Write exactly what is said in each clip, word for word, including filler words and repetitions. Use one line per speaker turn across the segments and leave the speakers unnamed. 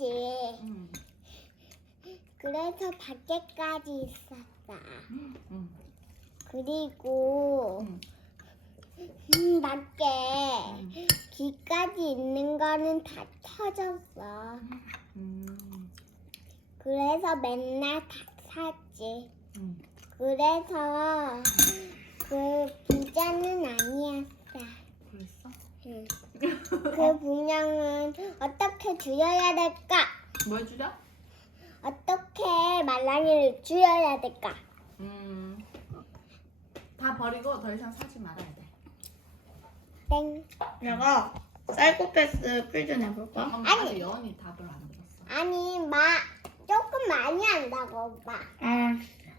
응.
그래서 밖에까지 있었어.
응.
그리고
응.
음, 밖에
응.
귀까지 있는 거는 다 터졌어.
음.
그래서 맨날 다 샀지.
응.
그래서 그 부자는 아니었어.
그랬어?
응. 그 분양은 어떻게 줄여야 될까?
뭘 주자?
어떻게 말랑이를 줄여야 될까?
음. 다 버리고 더 이상 사지 말아야 돼.
땡.
내가 사이코패스 퀴즈 내볼까?
엄마
아니.
아직 여원이 답을 안 들었어.
아니, 마 조금 많이 한다고, 오빠.
아,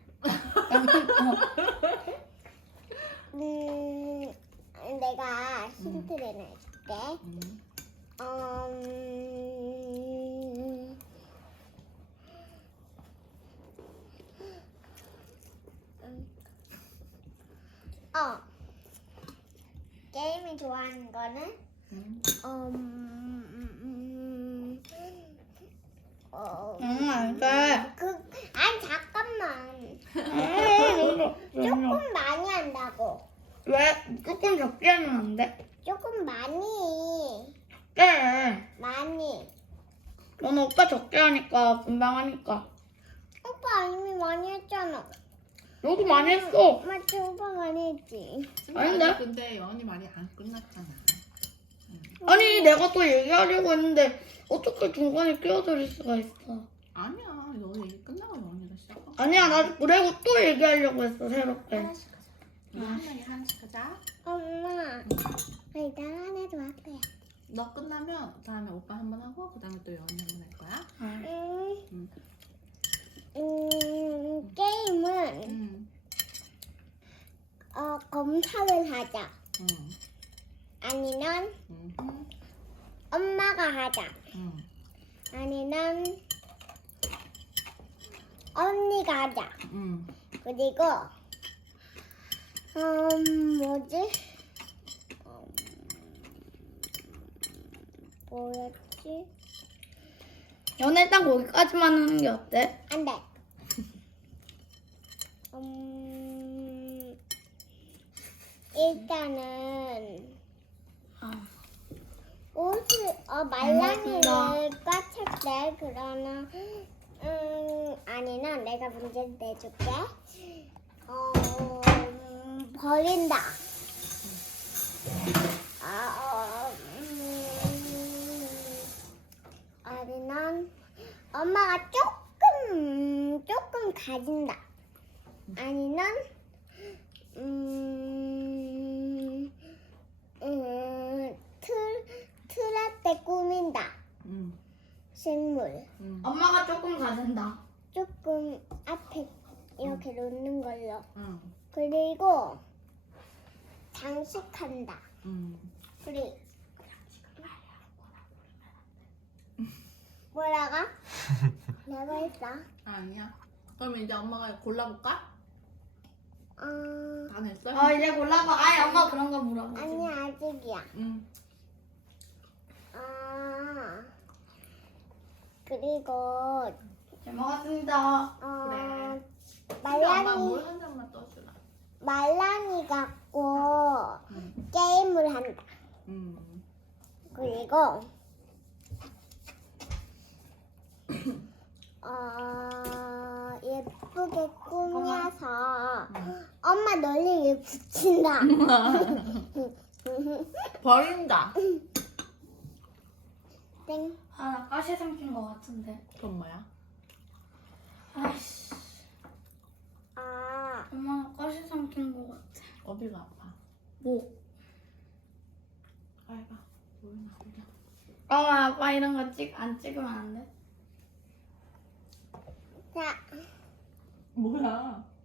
음, 내가 힌트를 내줄게.
음.
음, 어, 게임이 좋아하는 거는
음.
음, 어,
응, 안 돼.
그, 아니 잠깐만.
응,
조금 많이 한다고.
왜 조금 적게 하면 안 돼?
조금 많이,
네.
많이.
너는 오빠 적게 하니까 금방 하니까.
오빠 이미 많이 했잖아.
너도 많이 했어.
맞지, 오빠 많이 했지.
아니
아닌데?
근데 여원이 말이 안 끝났잖아.
아니 내가 또 얘기하려고 했는데 어떻게 중간에 끼어들 수가 있어?
아니야. 여원 얘기 끝나고 여원이가 시작한 거야.
아니야 나 그리고 또 얘기하려고 했어 새롭게.
하나씩 하자. 우리 한 명이 하나씩 하자.
엄마, 일단 하나도 할 거야.
너 끝나면 다음에 오빠 한 번 하고 그 다음에 또 여원이 한 번 할 거야.
아,
음,
응.
음, 게임은
응.
어, 검사를 하자.
응.
아니면
응.
엄마가 하자.
응.
아니면 언니가 하자.
응.
그리고 음 뭐지? 음, 뭐였지?
연애 일단 거기까지만 하는 게 어때?
안 돼. 음, 일단은
아,
옷을 어 말랑이를 꽉 찼대. 그러면 음 아니면 내가 문제 내줄게. 어 음, 버린다. 아, 어, 음, 아니면 엄마가 조금 조금 가진다. 아니면 음, 음, 틀 틀에 때 꾸민다.
응.
식물.
응.
엄마가 조금 가진다.
조금 앞에 이렇게 놓는 걸로.
응.
그리고 장식한다.
응.
그리고 뭐라가? 내가 했어.
아니야. 그럼 이제 엄마가 골라볼까?
어,
다 냈어?
어 이제 골라봐. 아니 엄마 그런 거 물어보지.
아니 아직이야.
응.
아, 그리고
잘 먹었습니다.
어,
그래. 근데 엄마
말랑이
물 한 잔만 떠주라.
말랑이 갖고
응.
게임을 한다.
응.
그리고 어, 예쁘게 꾸며서
응.
엄마 놀리기 붙인다.
버린다.
땡.
아 나 가시 삼킨 거 같은데.
그건 뭐야?
아이씨.
아,
엄마 나 가시 삼킨 거 같아.
어디가 아파?
뭐?
빨리 봐. 보이나 보자.
엄마 아빠 이런 거 찍 안 찍으면 안 돼?
자,
뭐야?